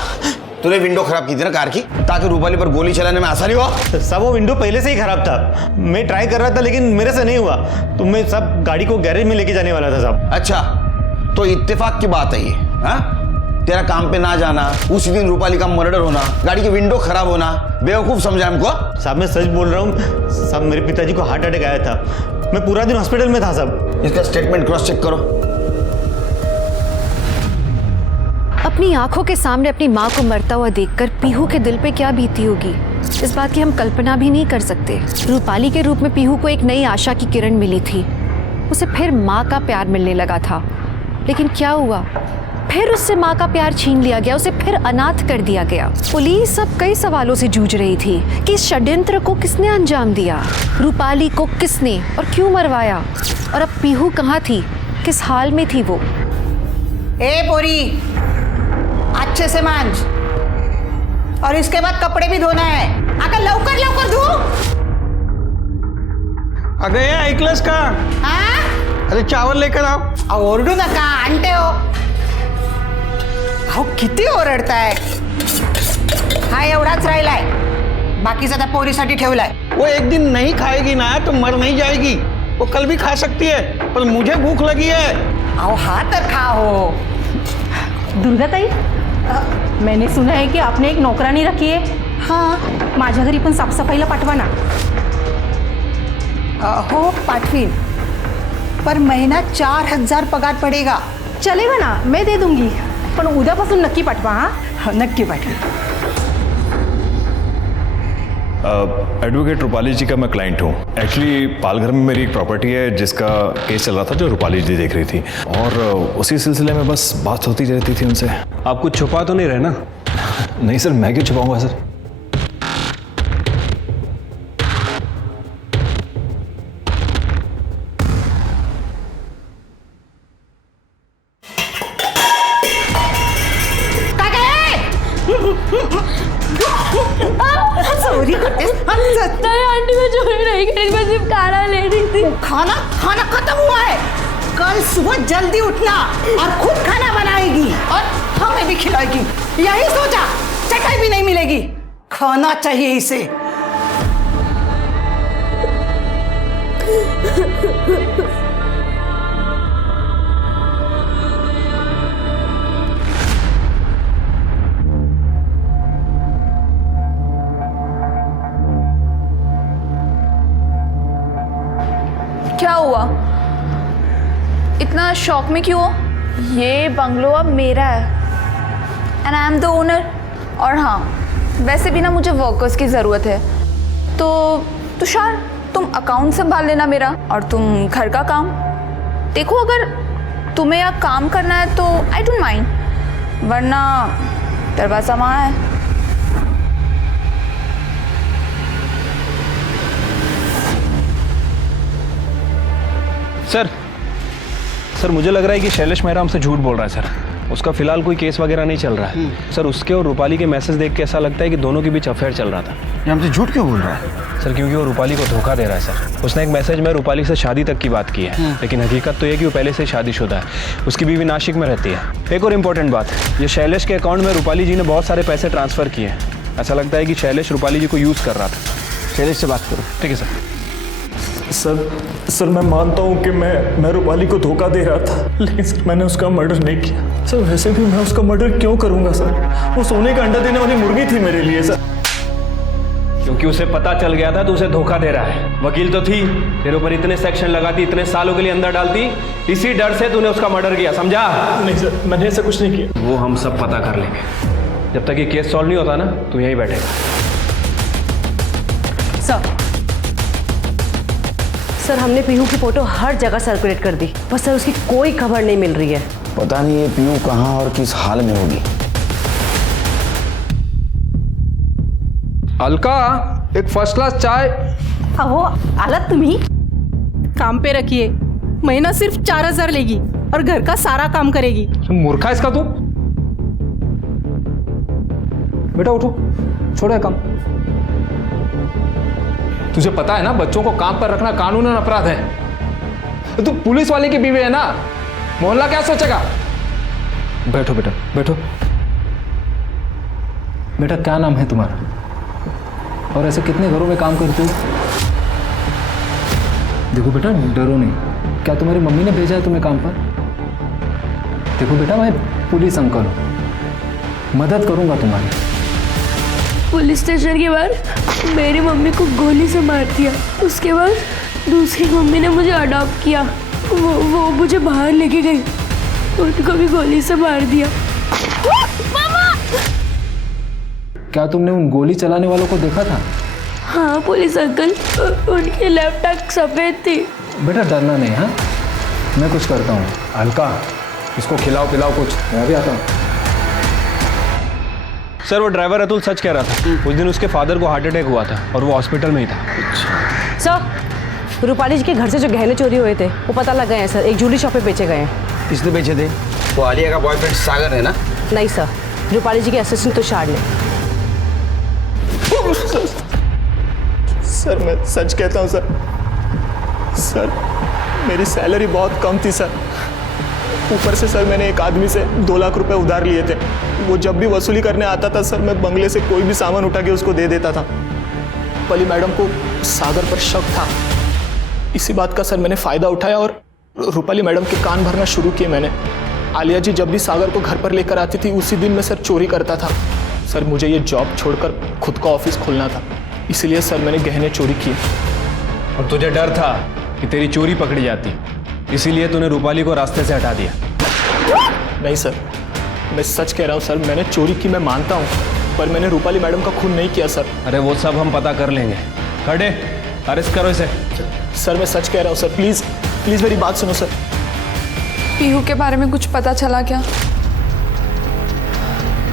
तूने विंडो खराब की थी ना कार की, ताकि रूपाली पर गोली चलाने में आसानी हो। साहब वो विंडो पहले से ही खराब था, मैं ट्राई कर रहा था लेकिन मेरे से नहीं हुआ, तो मैं सब गाड़ी को गैरेज में लेके जाने वाला था साहब। अच्छा, तो इत्तेफाक की बात है ये? हाँ, तेरा काम पे ना जाना, उसी दिन रूपाली का मर्डर होना, गाड़ी की विंडो खराब होना, बेवकूफ समझा हमको? साहब मैं सच बोल रहा हूँ साहब, मेरे पिताजी को हार्ट अटैक आया था, मैं पूरा दिन हॉस्पिटल में था साहब। इसका स्टेटमेंट क्रॉस चेक करो। अपनी आंखों के सामने अपनी माँ को मरता हुआ देखकर पीहू के दिल पे क्या बीती होगी, इस बात की हम कल्पना भी नहीं कर सकते। रूपाली के रूप में पीहू को एक नई आशा की किरण मिली थी, उसे फिर माँ का प्यार मिलने लगा था, लेकिन क्या हुआ? फिर उससे माँ का प्यार छीन लिया गया, उसे फिर अनाथ कर दिया गया। पुलिस अब कई सवालों से जूझ रही थी कि इस षड्यंत्र को किसने अंजाम दिया, रूपाली को किसने और क्यों मरवाया, और अब पीहू कहाँ थी, किस हाल में थी वो? ए पोरी, अच्छे से मांझ, और इसके बाद कपड़े भी धोना है। अगर लवकर लवकर धो। अगं हे ऐकलंस का? अरे चावल लेकर आओ. ओरडू नका, आणते हो. अहो किती ओरडताय. हा एवढाच राहिलाय, बाकीचा त्या पोरीसाठी ठेवलाय. वो एक दिन नहीं खाएगी ना तो मर नहीं जाएगी, वो कल भी खा सकती है, पर मुझे भूख लगी है. अहो हा तर खा हो. दुर्गा ताई, मैंने सुना है कि आपने एक नौकरानी रखी है. हाँ, माझ्या घरी पण साफसफाईला पाठवा ना. हो पाठवीन, पर महीना 4000 पगार पडेगा. चलेगा ना, मैं दे दूंगी, पण उद्यापासून नक्की पाठवा. हाँ नक्की पाठवी. एडवोकेट रूपाली जी का मैं क्लाइंट हूँ. एक्चुअली पालघर में मेरी एक प्रॉपर्टी है जिसका केस चल रहा था, जो रूपाली जी देख रही थी, और उसी सिलसिले में बस बात होती रहती थी उनसे. आप कुछ छुपा तो नहीं रहे ना? नहीं सर, मैं क्यों छुपाऊंगा सर. चोरी करते नहीं आंटी, मैं चोरी नहीं करी, मैं सिर्फ खाना ले रही थी. खाना खाना खत्म हुआ है. कल सुबह जल्दी उठना और खुद खाना बनाएगी और हमें भी खिलाएगी. यही सोचा, चटाई भी नहीं मिलेगी. खाना चाहिए इसे. क्या हुआ? इतना शॉक में क्यों हो? ये बंगलो अब मेरा है and I am the owner. और हाँ, वैसे भी ना मुझे वर्कर्स की ज़रूरत है. तो तुषार, तुम अकाउंट संभाल लेना मेरा, और तुम घर का काम देखो. अगर तुम्हें यहाँ काम करना है तो आई डोंट माइंड, वरना दरवाज़ा वहाँ है. सर मुझे लग रहा है कि शैलेश मेहरा हमसे झूठ बोल रहा है सर. उसका फिलहाल कोई केस वगैरह नहीं चल रहा है सर. उसके और रूपाली के मैसेज देख के ऐसा लगता है कि दोनों के बीच अफेयर चल रहा था. ये हमसे झूठ क्यों बोल रहा है सर? क्योंकि वो रूपाली को धोखा दे रहा है सर. उसने एक मैसेज में रूपाली से शादी तक की बात की है, लेकिन हकीकत तो ये कि वो पहले से ही शादीशुदा है. उसकी बीवी नासिक में रहती है. एक और इम्पोर्टेंट बात, ये शैलेश के अकाउंट में रूपाली जी ने बहुत सारे पैसे ट्रांसफ़र किए हैं. ऐसा लगता है कि शैलेश रूपाली जी को यूज़ कर रहा था. शैलेश से बात करो. ठीक है सर. सर मैं मानता हूँ कि मैं रूपाली को धोखा दे रहा था, लेकिन सर मैंने उसका मर्डर नहीं किया. सर वैसे भी मैं उसका मर्डर क्यों करूँगा सर? वो सोने का अंडा देने वाली मुर्गी थी मेरे लिए सर. क्योंकि उसे पता चल गया था तो उसे धोखा दे रहा है. वकील तो थी, तेरे ऊपर इतने सेक्शन लगाती, इतने सालों के लिए अंदर डालती, इसी डर से तूने उसका मर्डर किया, समझा? नहीं सर, मैंने ऐसा कुछ नहीं किया. वो हम सब पता कर लेंगे. जब तक ये केस सॉल्व नहीं होता ना, तू यहीं बैठेगा. सर हमने पीहू की फोटो हर जगह सर्कुलेट कर दी, पर सर उसकी कोई खबर नहीं मिल रही है. पता नहीं ये पीहू कहाँ और किस हाल में होगी. अलका, एक फर्स्ट क्लास चाय. अहो आलात तुम्ही? काम पे रखिए, महीना सिर्फ 4000 लेगी और घर का सारा काम करेगी. मूर्खा इसका तू. बेटा उठो, छोड़ो काम. तुझे पता है ना, बच्चों को काम पर रखना कानूनन अपराध है. तू पुलिस वाले की बीवी है ना, मोहल्ला क्या सोचेगा? बैठो बेटा, बैठो. बेटा क्या नाम है तुम्हारा और ऐसे कितने घरों में काम करते हो? देखो बेटा डरो नहीं, क्या तुम्हारी मम्मी ने भेजा है तुम्हें काम पर? देखो बेटा मैं पुलिस अंकल हूँ, मदद करूँगा तुम्हारी। पुलिस स्टेशन के बाहर मेरी मम्मी को गोली से मार दिया, उसके बाद दूसरी मम्मी ने मुझे अडॉप्ट किया, वो मुझे बाहर लेके गई, उनको भी गोली से मार दिया। क्या तुमने उन गोली चलाने वालों को देखा था? हाँ पुलिस अंकल, उनकी लेफ्ट आंख सफ़ेद थी। बेटा डरना नहीं, हाँ मैं कुछ करता हूँ। अलका इसको खिलाओ पिलाओ कुछ, मैं भी आता हूँ। सर वो ड्राइवर अतुल सच कह रहा था, उस दिन उसके फादर को हार्ट अटैक हुआ था और वो हॉस्पिटल में ही था। सर रूपाली जी के घर से जो गहने चोरी हुए थे वो पता लग गए हैं सर, एक ज्वेलरी शॉप पे बेचे गए हैं। किसने बेचे थे? वो आलिया का बॉयफ्रेंड सागर है ना? नहीं सर, रूपाली जी के असिस्टेंट तुषार ने। सर मैं सच कहता हूँ सर, सर मेरी सैलरी बहुत कम थी सर, ऊपर से सर मैंने एक आदमी से 2 लाख रुपए उधार लिए थे, वो जब भी वसूली करने आता था सर मैं बंगले से कोई भी सामान उठा के उसको दे देता था। पली मैडम को सागर पर शक था, इसी बात का सर मैंने फ़ायदा उठाया और रूपाली मैडम के कान भरना शुरू किए मैंने। आलिया जी जब भी सागर को घर पर लेकर आती थी उसी दिन मैं सर चोरी करता था। सर मुझे ये जॉब छोड़कर खुद का ऑफिस खोलना था, इसलिए सर मैंने गहने चोरी किए। और तुझे डर था कि तेरी चोरी पकड़ी जाती, इसीलिए तूने रूपाली को रास्ते से हटा दिया? नहीं सर, मैं सच कह रहा हूँ सर, मैंने चोरी की मैं मानता हूँ, पर मैंने रूपाली मैडम का खून नहीं किया सर। अरे वो सब हम पता कर लेंगे, खड़े अरेस्ट करो इसे। सर मैं सच कह रहा हूँ सर, प्लीज़ प्लीज़ मेरी बात सुनो सर। पीहू के बारे में कुछ पता चला क्या?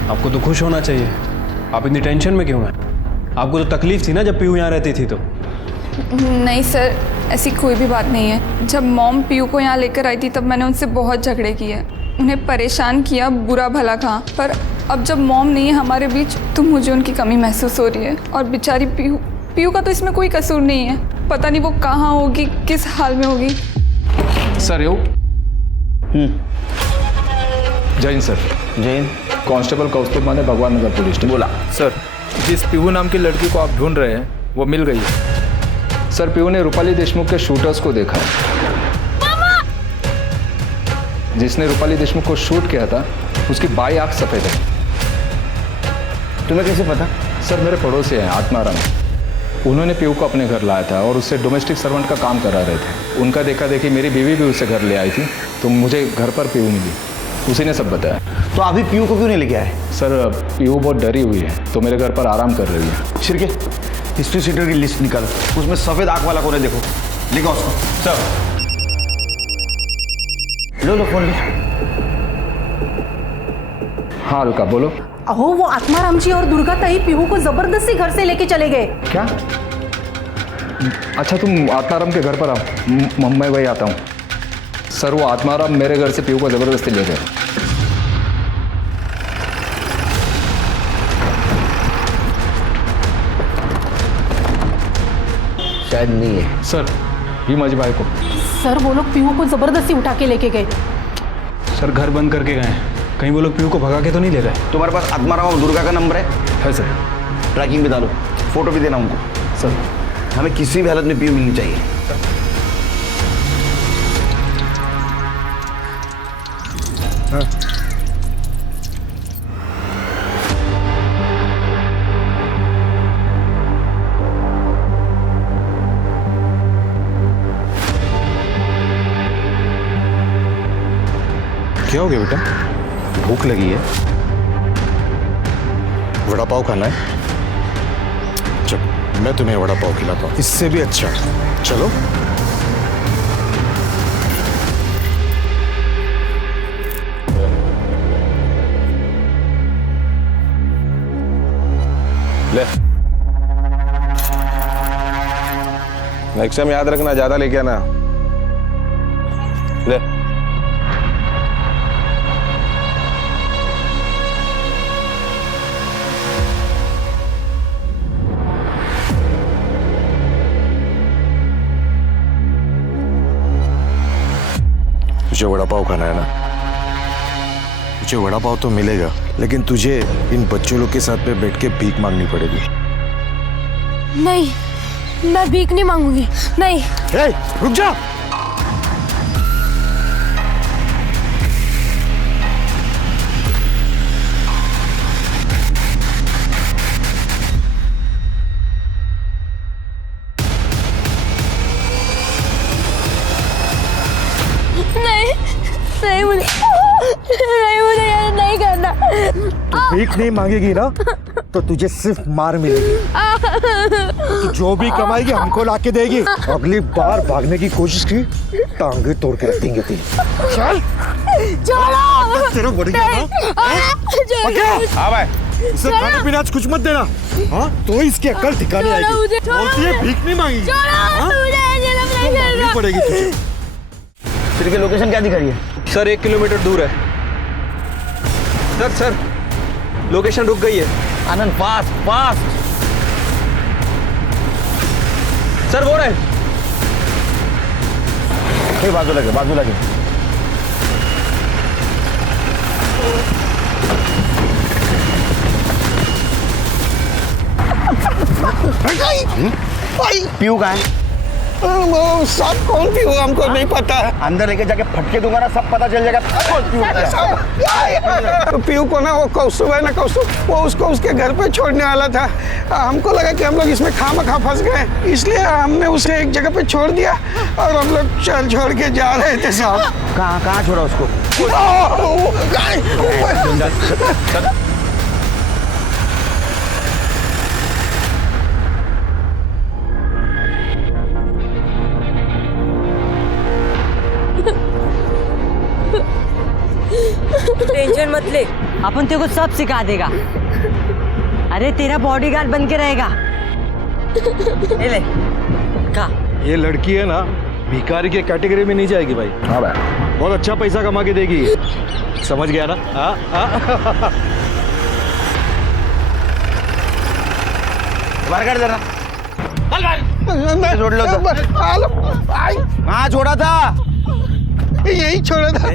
आपको तो खुश होना चाहिए, आप इतनी टेंशन में क्यों हैं? आपको तो तकलीफ थी ना जब पीहू यहाँ रहती थी तो? नहीं सर, ऐसी कोई भी बात नहीं है। जब मॉम पीहू को यहाँ लेकर आई थी तब मैंने उनसे बहुत झगड़े किए, उन्हें परेशान किया, बुरा भला कहा, पर अब जब मॉम नहीं है हमारे बीच तो मुझे उनकी कमी महसूस हो रही है। और बेचारी पीहू का तो इसमें कोई कसूर नहीं है, पता नहीं वो कहाँ होगी, किस हाल में होगी। सर यो जैन सर, जैन कांस्टेबल कौस्तुभ माने भगवान नगर पुलिस स्टेशन। बोला सर, जिस पीहू नाम की लड़की को आप ढूंढ रहे हैं वो मिल गई है। सर पीहू ने रूपाली देशमुख के शूटर्स को देखा है। जिसने रूपाली देशमुख को शूट किया था उसकी बाई आंख सफेद है। तुम्हें कैसे पता? सर मेरे पड़ोसी हैं आत्माराम, उन्होंने पीहू को अपने घर लाया था और उससे डोमेस्टिक सर्वेंट का काम करा रहे थे। उनका देखा देखी मेरी बीवी भी उससे घर ले आई थी तो मुझे घर पर पीहू मिली, उसी ने सब बताया। तो अभी पीहू को क्यों नहीं लेके आए? सर पीहू बहुत डरी हुई है तो मेरे घर पर आराम कर रही है। शिरके हिस्ट्री सीटर की लिस्ट निकाल, उसमें सफेद आंख वाला कौन है देखो, लिखो उसको। सर लो फोन लो। हाँ अलका बोलो। अहो वो आत्माराम जी और दुर्गा ताई पीहू को जबरदस्ती घर से लेके चले गए। क्या? अच्छा तुम आत्माराम के घर पर आओ, मैं वही आता हूँ। सर वो आत्माराम मेरे घर से पीहू को जबरदस्ती ले गए। शायद नहीं है सर, ये माझी भाई को। सर वो लोग पीहू को जबरदस्ती उठा के लेके गए। सर घर बंद करके गए, कहीं वो लोग पीहू को भगा के तो नहीं ले गए? तुम्हारे पास आत्माराम और दुर्गा का नंबर है सर। ट्रैकिंग भी डालो, फोटो भी देना उनको। सर हमें किसी भी हालत में पीहू मिलनी चाहिए। हाँ। क्या हो गया बेटा? भूख लगी है, वड़ा पाव खाना है? चलो मैं तुम्हें वड़ा पाव खिलाता हूँ, इससे भी अच्छा। चलो ले, नेक्स्ट टाइम याद रखना, ज्यादा लेके आना। ले तुझे वड़ा पाव खाना है ना? तुझे वड़ा पाव तो मिलेगा, लेकिन तुझे इन बच्चों लोग के साथ में बैठ के भीख मांगनी पड़ेगी। नहीं, मैं भीख नहीं मांगूंगी, नहीं। ए, रुक जा। नहीं मुझे ये नहीं करना। तू भीख नहीं मांगेगी ना तो तुझे सिर्फ मार मिलेगी। तू जो भी कमाएगी हमको लाके देगी। अगली बार भागने की कोशिश की टांगे तोड़ के रख देंगे तेरी। चल छोड़ो। तेरा बढ़िया हाँ भाई, इसे खाना पीना आज कुछ मत देना। हाँ तो इसकी अकल ठिकाने आएगी। बोलती है भीख नहीं मांगी, मांगनी पड़ेगी तुझे। फिर की लोकेशन क्या दिखा रही है? सर 1 किलोमीटर दूर है। सर लोकेशन रुक गई है। आनंद फास्ट फास्ट। सर वो रहे। बाजू लगे बाजू लगे। पीयू कहाँ है? वो सब कौन पीयू हमको नहीं पता है। अंदर लेके जाके फटके दूंगा ना, सब पता चल जाएगा कौन पीयू है। तो पीयू को ना वो कौस्तुभ है ना, कौस्तुभ वो उसको उसके घर पे छोड़ने वाला था। हमको लगा कि हम लोग इसमें खामखा फंस गए, इसलिए हमने उसे एक जगह पे छोड़ दिया और हम लोग चल छोड़ के जा रहे थे साहब। कहाँ छोड़ा उसको? टेंशन मत ले, अपन तेरे को सब सिखा देगा। अरे तेरा बॉडीगार्ड बन के रहेगा। ले का ये लड़की है ना भिखारी के कैटेगरी में नहीं जाएगी भाई। हाँ भाई, बहुत अच्छा पैसा कमा के देगी। समझ गया ना? बाहर कर देना। छोड़ लो तो। हाँ छोड़ा था, यही छोड़ा था।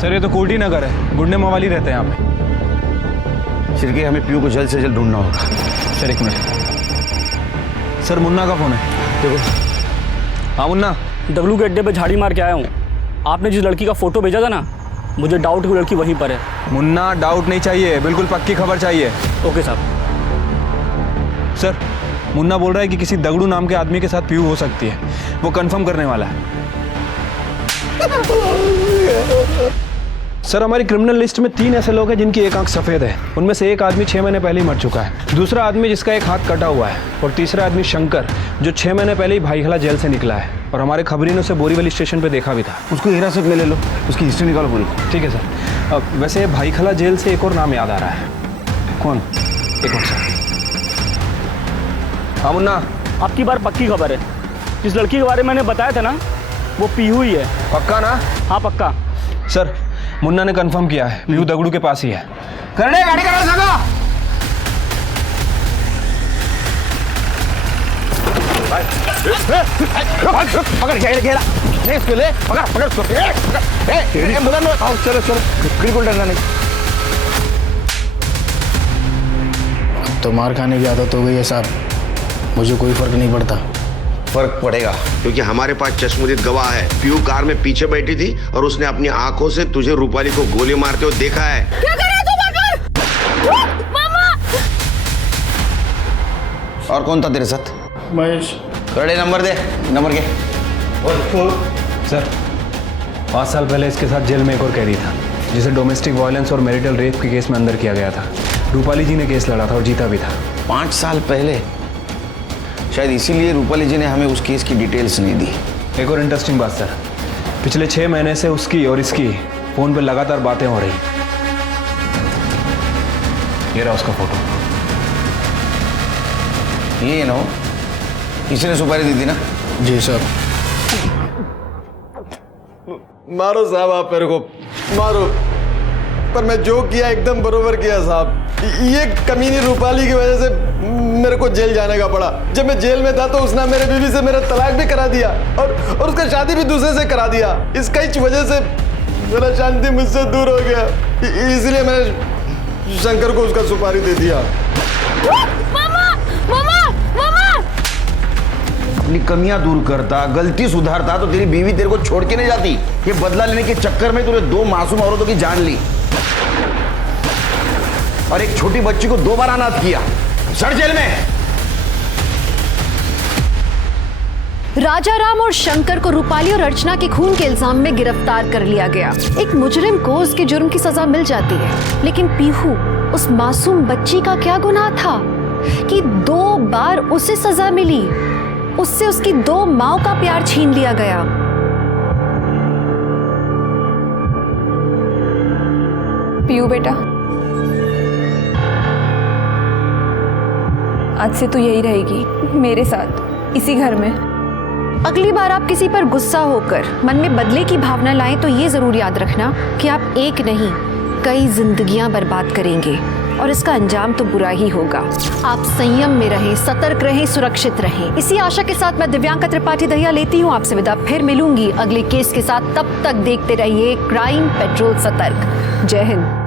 सर ये तो कोटी नगर है, गुंडे मवाली रहते हैं यहाँ पे। सिरके हमें पीयू को जल्द से जल्द ढूंढना होगा। Sir 1 minute. सर मुन्ना का फोन है, देखो। हाँ मुन्ना, डब्लू के अड्डे पे झाड़ी मार के आया हूँ। आपने जिस लड़की का फोटो भेजा था ना, मुझे डाउट है वो लड़की वहीं पर है। मुन्ना डाउट नहीं चाहिए, बिल्कुल पक्की खबर चाहिए। ओके साहब। सर मुन्ना बोल रहा है कि किसी दगड़ू नाम के आदमी के साथ पीयू हो सकती है, वो कंफर्म करने वाला है। सर हमारी क्रिमिनल लिस्ट में 3 ऐसे लोग हैं जिनकी एक आंख सफेद है। उनमें से एक आदमी 6 महीने पहले ही मर चुका है, दूसरा आदमी जिसका एक हाथ कटा हुआ है, और तीसरा आदमी शंकर जो 6 महीने पहले ही भाईखला जेल से निकला है, और हमारे खबरी ने उसे बोरीवली स्टेशन पे देखा भी था। उसको हिरासत में ले लो, उसकी हिस्ट्री निकालो पूरी। ठीक है सर। वैसे भाईखला जेल से एक और नाम याद आ रहा है। कौन? एक और सर। हाँ मुन्ना, आपकी बार पक्की खबर है। जिस लड़की के बारे में मैंने बताया था ना, वो पीहू ही है। पक्का ना? हाँ पक्का। सर मुन्ना ने कंफर्म किया है, पीहू दगड़ू के पास ही है। करने गाड़ी करो जगह। पकड़ घेरा नहीं इसको ले, पकड़ उसको। चलो चलो, बिल्कुल डरना नहीं। तो मार खाने की आदत हो गई है साहब, मुझे कोई फर्क नहीं पड़ता। फर्क पड़ेगा क्योंकि हमारे पास चश्मदीद गवाह है। पीयू कार में पीछे बैठी थी और उसने अपनी आंखों से तुझे रूपाली को गोली मारते हुए देखा है। क्या कर रहा है तू? मामा! और कौन था तेरे साथ? महेश। कड़े नंबर दे, नंबर के। सर 5 साल पहले इसके साथ जेल में एक और कैदी था, जिसे डोमेस्टिक वायलेंस और मैरिटल रेप के केस में अंदर किया गया था। रूपाली जी ने केस लड़ा था और जीता भी था। 5 साल पहले? शायद इसीलिए रूपाली जी ने हमें उस केस की डिटेल्स नहीं दी। एक और इंटरेस्टिंग बात सर, पिछले 6 महीने से उसकी और इसकी फोन पे लगातार बातें हो रही। ये रहा उसका फोटो। ये ना हो, किसी ने सुपारी दी थी ना? जी सर। मारो साहब, आप मेरे को मारो, पर मैं जो किया एकदम बरोबर किया साहब। ये कमीनी रूपाली की वजह से मेरे को जेल जाने का पड़ा। जब मैं जेल में था तो उसने मेरे बीवी से मेरा तलाक भी करा दिया और उसका शादी भी दूसरे से करा दिया। इसका ही वजह से मेरा शांति मुझसे दूर हो गया, इसलिए मैंने शंकर को उसका सुपारी दे दिया। मामा मामा मामा अपनी कमियां दूर करता, गलती सुधारता तो तेरी बीवी तेरे को छोड़ के नहीं जाती। ये बदला लेने के चक्कर में तूने 2 मासूम औरतों की जान ली और एक छोटी बच्ची को 2 बार अनाथ किया। सड़ जेल में। राजाराम और शंकर को रूपाली और अर्चना के खून के इल्जाम में गिरफ्तार कर लिया गया। एक मुजरिम को उसके जुर्म की सजा मिल जाती है, लेकिन पीहू उस मासूम बच्ची का क्या गुनाह था कि 2 बार उसे सजा मिली? उससे उसकी 2 माओं का प्यार छीन लिया गया। पीहू बेटा, आज से तू यही रहेगी मेरे साथ, इसी घर में। अगली बार आप किसी पर गुस्सा होकर मन में बदले की भावना लाएं तो ये जरूर याद रखना कि आप एक नहीं कई जिंदगियां बर्बाद करेंगे और इसका अंजाम तो बुरा ही होगा। आप संयम में रहें, सतर्क रहें, सुरक्षित रहें। इसी आशा के साथ मैं दिव्यांका त्रिपाठी दहिया लेती हूँ आपसे विदा। फिर मिलूंगी अगले केस के साथ। तब तक देखते रहिए क्राइम पेट्रोल सतर्क। जय हिंद।